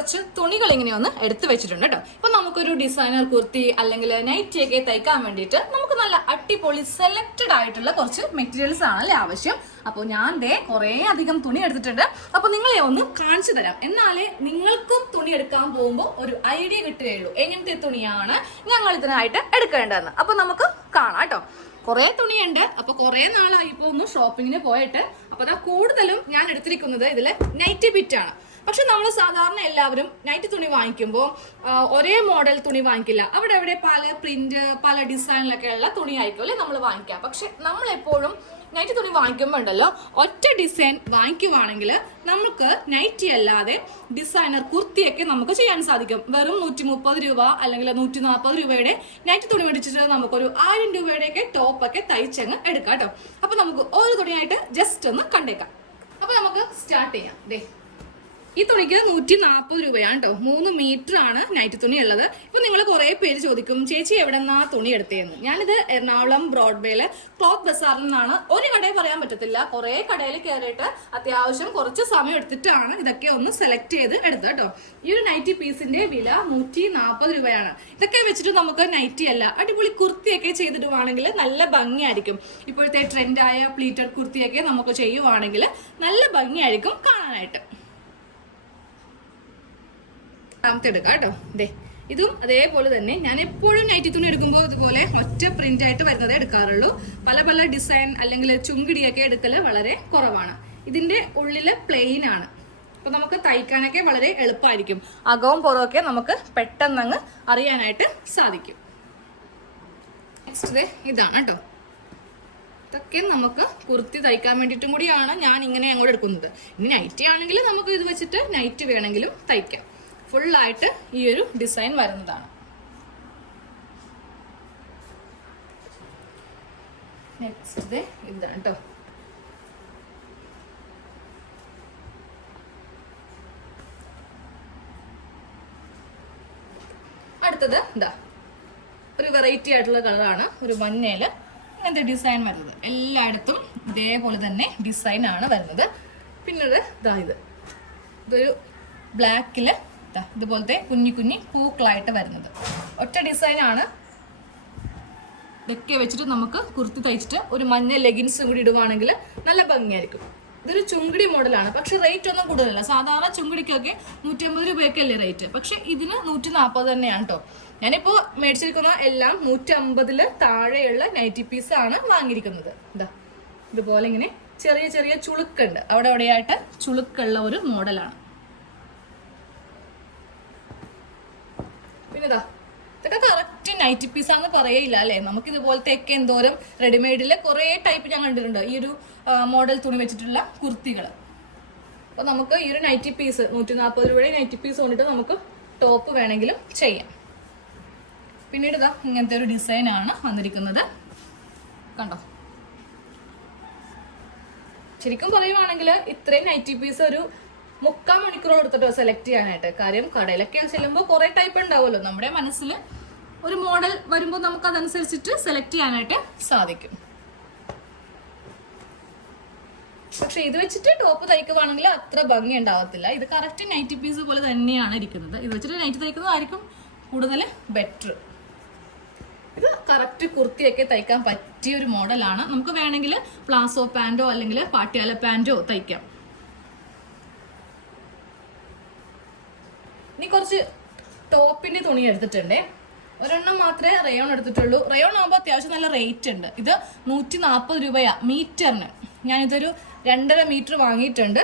കുറച്ച് തുണികൾ ഇങ്ങനെ ഒന്ന് എടുത്തു വെച്ചിട്ടുണ്ട് കേട്ടോ. അപ്പൊ നമുക്കൊരു ഡിസൈനർ കുർത്തി അല്ലെങ്കിൽ നൈറ്റി ഒക്കെ തയ്ക്കാൻ വേണ്ടിയിട്ട് നമുക്ക് നല്ല അടിപൊളി സെലക്റ്റഡ് ആയിട്ടുള്ള കുറച്ച് മെറ്റീരിയൽസ് ആണല്ലേ ആവശ്യം. അപ്പോൾ ഞാൻ കുറേ അധികം തുണി എടുത്തിട്ടുണ്ട്. അപ്പൊ നിങ്ങളെ ഒന്ന് കാണിച്ചു തരാം, എന്നാലേ നിങ്ങൾക്കും തുണി എടുക്കാൻ പോകുമ്പോൾ ഒരു ഐഡിയ കിട്ടുകയുള്ളൂ എങ്ങനത്തെ തുണിയാണ് ഞങ്ങൾ ഇതിനായിട്ട് എടുക്കേണ്ടതെന്ന്. അപ്പൊ നമുക്ക് കാണാം കേട്ടോ. കുറെ തുണിയുണ്ട്. അപ്പൊ കുറെ നാളായി ഇപ്പൊ ഒന്ന് ഷോപ്പിങ്ങിന് പോയിട്ട്. അപ്പൊ അതാ കൂടുതലും ഞാൻ എടുത്തിരിക്കുന്നത് ഇതില് നൈറ്റി ബിറ്റ് ആണ്. പക്ഷെ നമ്മൾ സാധാരണ എല്ലാവരും നൈറ്റി തുണി വാങ്ങിക്കുമ്പോൾ ഒരേ മോഡൽ തുണി വാങ്ങിക്കില്ല. അവിടെ അവിടെ പല പ്രിന്റ് പല ഡിസൈനിലൊക്കെ ഉള്ള തുണി ആയിരിക്കും അല്ലേ നമ്മൾ വാങ്ങിക്കുക. പക്ഷെ നമ്മൾ എപ്പോഴും നൈറ്റി തുണി വാങ്ങിക്കുമ്പോൾ ഉണ്ടല്ലോ, ഒറ്റ ഡിസൈൻ വാങ്ങിക്കുവാണെങ്കിൽ നമുക്ക് നൈറ്റി അല്ലാതെ ഡിസൈനർ കുർത്തിയൊക്കെ നമുക്ക് ചെയ്യാൻ സാധിക്കും. വെറും 130 രൂപ അല്ലെങ്കിൽ 140 രൂപയുടെ നൈറ്റി തുണി മേടിച്ചിട്ട് നമുക്കൊരു 1000 രൂപയുടെയൊക്കെ ടോപ്പൊക്കെ തയ്ച്ചങ്ങ് എടുക്കാം കേട്ടോ. അപ്പൊ നമുക്ക് ഓരോ തുണിയായിട്ട് ജസ്റ്റ് ഒന്ന് കണ്ടേക്കാം. അപ്പൊ നമുക്ക് സ്റ്റാർട്ട് ചെയ്യാം. ഈ തുണിക്ക് 140 രൂപയാണ് കേട്ടോ. 3 മീറ്റർ ആണ് നൈറ്റ് തുണി ഉള്ളത്. ഇപ്പൊ നിങ്ങൾ കുറെ പേര് ചോദിക്കും, ചേച്ചി എവിടെന്നാ തുണി എടുത്തേന്ന്. ഞാനിത് എറണാകുളം ബ്രോഡ്വേയിലെ ക്ലോത്ത് ബസാറിൽ നിന്നാണ്. ഒരു കടയിൽ പറയാൻ പറ്റത്തില്ല, കുറെ കടയിൽ കയറിയിട്ട് അത്യാവശ്യം കുറച്ച് സമയം എടുത്തിട്ടാണ് ഇതൊക്കെ ഒന്ന് സെലക്ട് ചെയ്ത് എടുത്തത് കേട്ടോ. ഈ ഒരു നൈറ്റി പീസിന്റെ വില 140 രൂപയാണ്. ഇതൊക്കെ വെച്ചിട്ട് നമുക്ക് നൈറ്റി അല്ല അടിപൊളി കുർത്തിയൊക്കെ ചെയ്തിടുവാണെങ്കിൽ നല്ല ഭംഗിയായിരിക്കും. ഇപ്പോഴത്തെ ട്രെൻഡായ പ്ലീറ്റഡ് കുർത്തിയൊക്കെ നമുക്ക് ചെയ്യുവാണെങ്കിൽ നല്ല ഭംഗിയായിരിക്കും കാണാനായിട്ട്. എടുക്കാം കേട്ടോ. ഇതും അതേപോലെ തന്നെ ഞാൻ എപ്പോഴും നൈറ്റി തുണി എടുക്കുമ്പോൾ ഇതുപോലെ ഒറ്റ പ്രിന്റ് ആയിട്ട് വരുന്നതേ എടുക്കാറുള്ളൂ. പല പല ഡിസൈൻ അല്ലെങ്കിൽ ചുങ്കിടിയൊക്കെ എടുക്കല് വളരെ കുറവാണ്. ഇതിന്റെ ഉള്ളില് പ്ലെയിൻ ആണ്. അപ്പൊ നമുക്ക് തയ്ക്കാനൊക്കെ വളരെ എളുപ്പമായിരിക്കും. അകവും പുറമൊക്കെ നമുക്ക് പെട്ടെന്ന് അങ്ങ് അറിയാനായിട്ട് സാധിക്കും. നെക്സ്റ്റ് ഇതാണ് കേട്ടോ. ഇതൊക്കെ നമുക്ക് കുർത്തി തയ്ക്കാൻ വേണ്ടിയിട്ടും കൂടിയാണ് ഞാൻ ഇങ്ങനെ അങ്ങോട്ട് എടുക്കുന്നത്. ഇനി നൈറ്റി ആണെങ്കിൽ നമുക്ക് ഇത് വെച്ചിട്ട് നൈറ്റ് വേണമെങ്കിലും തയ്ക്കാം. ഫുള്ളായിട്ട് ഈ ഒരു ഡിസൈൻ വരുന്നതാണ്. നെക്സ്റ്റ് ഇതാണ് കേട്ടോ. അടുത്തത് ഇതാ ഒരു വെറൈറ്റി ആയിട്ടുള്ള കളറാണ്. ഒരു മഞ്ഞയില് ഇങ്ങനത്തെ ഡിസൈൻ വരുന്നത്. എല്ലായിടത്തും ഇതേപോലെ തന്നെ ഡിസൈൻ ആണ് വരുന്നത്. പിന്നെ ഇതൊരു ബ്ലാക്കില് ഇതുപോലത്തെ കുഞ്ഞി കുഞ്ഞി പൂക്കളായിട്ട് വരുന്നത്. ഒറ്റ ഡിസൈൻ ആണ്. ഇതൊക്കെ വെച്ചിട്ട് നമുക്ക് കുർത്തി തയ്ച്ചിട്ട് ഒരു മഞ്ഞ ലെഗിൻസും കൂടി ഇടുവാണെങ്കിൽ നല്ല ഭംഗിയായിരിക്കും. ഇതൊരു ചുങ്കിടി മോഡലാണ്. പക്ഷെ റേറ്റ് ഒന്നും കൂടുതലല്ല. സാധാരണ ചുങ്കിടിക്കൊക്കെ 150 രൂപയൊക്കെ അല്ലേ റേറ്റ്. പക്ഷെ ഇതിന് 140 തന്നെയാണ് കേട്ടോ. ഞാനിപ്പോ മേടിച്ചിരിക്കുന്ന എല്ലാം 150 താഴെയുള്ള നൈറ്റി പീസ് ആണ് വാങ്ങിയിരിക്കുന്നത്. ഇതുപോലെ ഇങ്ങനെ ചെറിയ ചെറിയ ചുളുക്കുണ്ട്. അവിടെ അവിടെയായിട്ട് ചുളുക്കുള്ള ഒരു മോഡലാണ്. പിന്നെ ഇതൊക്കെ കറക്റ്റ് നൈറ്റി പീസ് ആണെന്ന് പറയില്ല അല്ലെ. നമുക്ക് ഇതുപോലത്തെ ഒക്കെ എന്തോരം റെഡിമെയ്ഡില് കുറെ ടൈപ്പ് ഞാൻ കണ്ടിട്ടുണ്ട്, ഈ ഒരു മോഡൽ തുണി വെച്ചിട്ടുള്ള കുർത്തികൾ. അപ്പൊ നമുക്ക് ഈ ഒരു നൈറ്റി പീസ് 140 രൂപയുടെ നൈറ്റി പീസ് കൊണ്ടിട്ട് നമുക്ക് ടോപ്പ് വേണമെങ്കിലും ചെയ്യാം. പിന്നീട് ഇങ്ങനത്തെ ഒരു ഡിസൈൻ ആണ് വന്നിരിക്കുന്നത്. കണ്ടോ, ശരിക്കും പറയുവാണെങ്കിൽ ഇത്രയും നൈറ്റി പീസ് ഒരു 3/4 മണിക്കൂർ എടുത്തിട്ടോ സെലക്ട് ചെയ്യാനായിട്ട്. കാര്യം കടയിലൊക്കെ ചെല്ലുമ്പോൾ കുറെ ടൈപ്പ് ഉണ്ടാവുമല്ലോ. നമ്മുടെ മനസ്സിൽ ഒരു മോഡൽ വരുമ്പോൾ നമുക്ക് അതനുസരിച്ചിട്ട് സെലക്ട് ചെയ്യാനായിട്ട് സാധിക്കും. പക്ഷെ ഇത് വെച്ചിട്ട് ടോപ്പ് തയ്ക്കുവാണെങ്കിൽ അത്ര ഭംഗി ഉണ്ടാവത്തില്ല. ഇത് കറക്റ്റ് നൈറ്റി പീസ് പോലെ തന്നെയാണ് ഇരിക്കുന്നത്. ഇത് വെച്ചിട്ട് നൈറ്റ് തയ്ക്കുന്നതായിരിക്കും കൂടുതൽ ബെറ്റർ. ഇത് കറക്റ്റ് കുർത്തിയൊക്കെ തയ്ക്കാൻ പറ്റിയ ഒരു മോഡലാണ്. നമുക്ക് വേണമെങ്കിൽ പ്ലാസോ പാൻറ്റോ അല്ലെങ്കിൽ പാട്യാല പാൻറ്റോ തയ്ക്കാം. ഇനി കുറച്ച് ടോപ്പിന്റെ തുണി എടുത്തിട്ടുണ്ടേ. ഒരെണ്ണം മാത്രമേ റയോൺ എടുത്തിട്ടുള്ളൂ. റയോൺ ആകുമ്പോൾ അത്യാവശ്യം നല്ല റേറ്റ് ഉണ്ട്. ഇത് 140 രൂപയാ മീറ്ററിന്. ഞാനിതൊരു 2.5 മീറ്റർ വാങ്ങിയിട്ടുണ്ട്.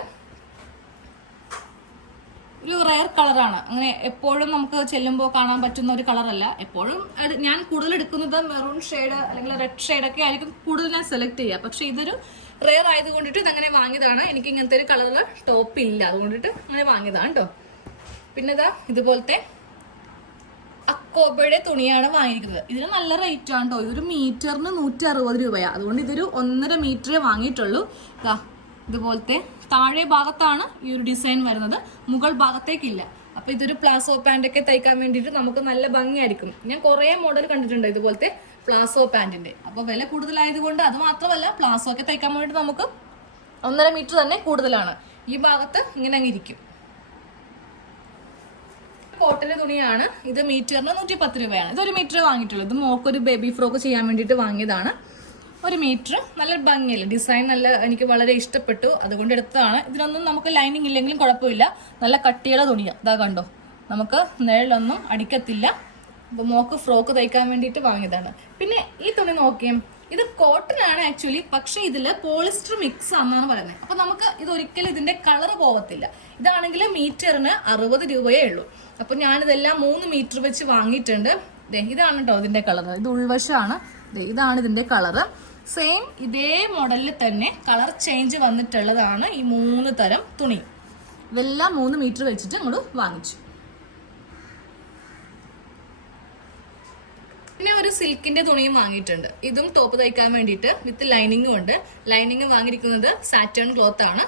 ഒരു റയർ കളറാണ്. അങ്ങനെ എപ്പോഴും നമുക്ക് ചെല്ലുമ്പോൾ കാണാൻ പറ്റുന്ന ഒരു കളറല്ല. എപ്പോഴും ഞാൻ കൂടുതൽ എടുക്കുന്നത് മെറൂൺ ഷെയ്ഡ് അല്ലെങ്കിൽ റെഡ് ഷെയ്ഡൊക്കെ ആയിരിക്കും കൂടുതൽ ഞാൻ സെലക്ട് ചെയ്യുക. പക്ഷെ ഇതൊരു റയർ ആയതുകൊണ്ടിട്ട് ഇതങ്ങനെ വാങ്ങിയതാണ്. എനിക്ക് ഇങ്ങനത്തെ ഒരു കളറ് ടോപ്പ് ഇല്ല, അതുകൊണ്ടിട്ട് അങ്ങനെ വാങ്ങിയതാണ് കേട്ടോ. പിന്നെ ഇതുപോലത്തെ അക്കോബയുടെ തുണിയാണ് വാങ്ങിയിരിക്കുന്നത്. ഇതിന് നല്ല റേറ്റ് ആണ് കേട്ടോ. ഇതൊരു മീറ്ററിന് 160 രൂപയാണ്. അതുകൊണ്ട് ഇതൊരു 1.5 മീറ്ററേ വാങ്ങിയിട്ടുള്ളൂ. ഇതുപോലത്തെ താഴെ ഭാഗത്താണ് ഈ ഒരു ഡിസൈൻ വരുന്നത്, മുകൾ ഭാഗത്തേക്കില്ല. അപ്പൊ ഇതൊരു പ്ലാസോ പാന്റ് ഒക്കെ തയ്ക്കാൻ വേണ്ടിയിട്ട് നമുക്ക് നല്ല ഭംഗിയായിരിക്കും. ഞാൻ കുറെ മോഡൽ കണ്ടിട്ടുണ്ട് ഇതുപോലത്തെ പ്ലാസോ പാന്റിന്റെ. അപ്പൊ വില കൂടുതലായതുകൊണ്ട് അത് മാത്രമല്ല, പ്ലാസോ ഒക്കെ തയ്ക്കാൻ വേണ്ടിയിട്ട് നമുക്ക് 1.5 മീറ്റർ തന്നെ കൂടുതലാണ്. ഈ ഭാഗത്ത് ഇങ്ങനെ അങ്ങ് ഇരിക്കും. കോട്ടന്റെ തുണിയാണ്. ഇത് മീറ്ററിന് 110 രൂപയാണ്. ഇതൊരു മീറ്റർ വാങ്ങിയിട്ടുള്ളൂ. ഇത് മോക്കൊരു ബേബി ഫ്രോക്ക് ചെയ്യാൻ വേണ്ടിയിട്ട് വാങ്ങിയതാണ്. 1 മീറ്റർ. നല്ല ഭംഗിയില്ല, ഡിസൈൻ നല്ല, എനിക്ക് വളരെ ഇഷ്ടപ്പെട്ടു, അതുകൊണ്ട് എടുത്തതാണ്. ഇതിനൊന്നും നമുക്ക് ലൈനിങ് ഇല്ലെങ്കിലും കുഴപ്പമില്ല. നല്ല കട്ടിയുള്ള തുണിയാണ്. ഇതാ കണ്ടോ, നമുക്ക് നിഴലൊന്നും അടിക്കത്തില്ല. അപ്പൊ മോക്ക് ഫ്രോക്ക് തയ്ക്കാൻ വേണ്ടിയിട്ട് വാങ്ങിയതാണ്. പിന്നെ ഈ തുണി നോക്കിയേ, ഇത് കോട്ടൺ ആണ് ആക്ച്വലി, പക്ഷെ ഇതില് പോളിസ്റ്റർ മിക്സ് ആണെന്നാണ് പറയുന്നത്. അപ്പൊ നമുക്ക് ഇത് ഒരിക്കലും ഇതിന്റെ കളർ പോകത്തില്ല. ഇതാണെങ്കിൽ മീറ്ററിന് 60 രൂപയേ ഉള്ളൂ. അപ്പൊ ഞാനിതെല്ലാം 3 മീറ്റർ വെച്ച് വാങ്ങിയിട്ടുണ്ട്. ഇതാണ് കേട്ടോ ഇതിന്റെ കളർ. ഇത് ഉൾവശമാണ്. ഇതാണ് ഇതിന്റെ കളറ്. സെയിം ഇതേ മോഡലിൽ തന്നെ കളർ ചേഞ്ച് വന്നിട്ടുള്ളതാണ് ഈ 3 തരം തുണി. ഇതെല്ലാം 3 മീറ്റർ വെച്ചിട്ട് നമ്മൾ വാങ്ങിച്ചു. പിന്നെ ഒരു സിൽക്കിന്റെ തുണിയും വാങ്ങിയിട്ടുണ്ട്. ഇതും ടോപ്പ് തയ്ക്കാൻ വേണ്ടിയിട്ട് വിത്ത് ലൈനിങ്ങും ഉണ്ട്. ലൈനിങ് വാങ്ങിയിരിക്കുന്നത് സാറ്റേൺ ക്ലോത്ത് ആണ്.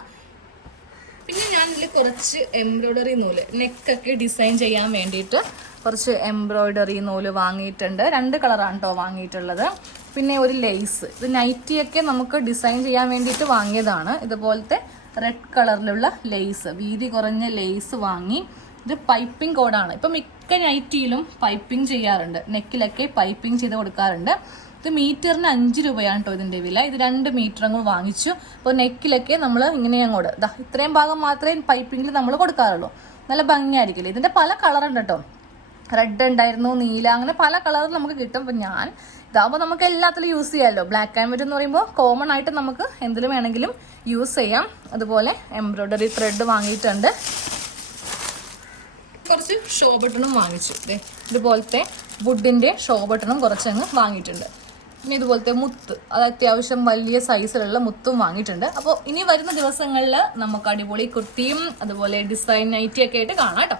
പിന്നെ ഞാൻ ഇതിൽ കുറച്ച് എംബ്രോയിഡറി നൂല്, നെക്കൊക്കെ ഡിസൈൻ ചെയ്യാൻ വേണ്ടിയിട്ട് കുറച്ച് എംബ്രോയിഡറി നൂല് വാങ്ങിയിട്ടുണ്ട്. 2 കളറാണ് കേട്ടോ വാങ്ങിയിട്ടുള്ളത്. പിന്നെ ഒരു ലേസ്, ഇത് നൈറ്റിയൊക്കെ നമുക്ക് ഡിസൈൻ ചെയ്യാൻ വേണ്ടിയിട്ട് വാങ്ങിയതാണ്. ഇതുപോലത്തെ റെഡ് കളറിലുള്ള ലേസ്, വീതി കുറഞ്ഞ ലേസ് വാങ്ങി. ഇത് പൈപ്പിംഗ് കോഡാണ്. ഇപ്പം മിക്ക നൈറ്റിയിലും പൈപ്പിംഗ് ചെയ്യാറുണ്ട്, നെക്കിലൊക്കെ പൈപ്പിംഗ് ചെയ്ത് കൊടുക്കാറുണ്ട്. ഇത് മീറ്ററിന് 5 രൂപയാണ് കേട്ടോ ഇതിന്റെ വില. ഇത് 2 മീറ്റർ അങ്ങ് വാങ്ങിച്ചു. അപ്പോൾ നെക്കിലൊക്കെ നമ്മൾ ഇങ്ങനെ അങ്ങോട്ട് ഇത്രയും ഭാഗം മാത്രമേ പൈപ്പിംഗിൽ നമ്മൾ കൊടുക്കാറുള്ളൂ. നല്ല ഭംഗിയായിരിക്കില്ലേ. ഇതിന്റെ പല കളറുണ്ട് കേട്ടോ. റെഡ് ഉണ്ടായിരുന്നു, നീല, അങ്ങനെ പല കളറിൽ നമുക്ക് കിട്ടും. അപ്പം ഞാൻ ഇതാകുമ്പോൾ നമുക്ക് എല്ലാത്തിലും യൂസ് ചെയ്യാമല്ലോ. ബ്ലാക്ക് ആൻഡ് വൈറ്റ് എന്ന് പറയുമ്പോൾ കോമൺ ആയിട്ട് നമുക്ക് എന്തിലും വേണമെങ്കിലും യൂസ് ചെയ്യാം. അതുപോലെ എംബ്രോയിഡറി ത്രെഡ് വാങ്ങിയിട്ടുണ്ട്. കുറച്ച് ഷോ ബട്ടണും വാങ്ങിച്ചു. ഇതുപോലത്തെ വുഡിന്റെ ഷോ ബട്ടണും കുറച്ചങ്ങ് വാങ്ങിയിട്ടുണ്ട്. പിന്നെ ഇതുപോലത്തെ മുത്ത്, അത് അത്യാവശ്യം വലിയ സൈസിലുള്ള മുത്തും വാങ്ങിയിട്ടുണ്ട്. അപ്പോൾ ഇനി വരുന്ന ദിവസങ്ങളിൽ നമുക്ക് അടിപൊളി കുർത്തിയും അതുപോലെ ഡിസൈൻ നൈറ്റിയൊക്കെ ആയിട്ട് കാണാം കേട്ടോ.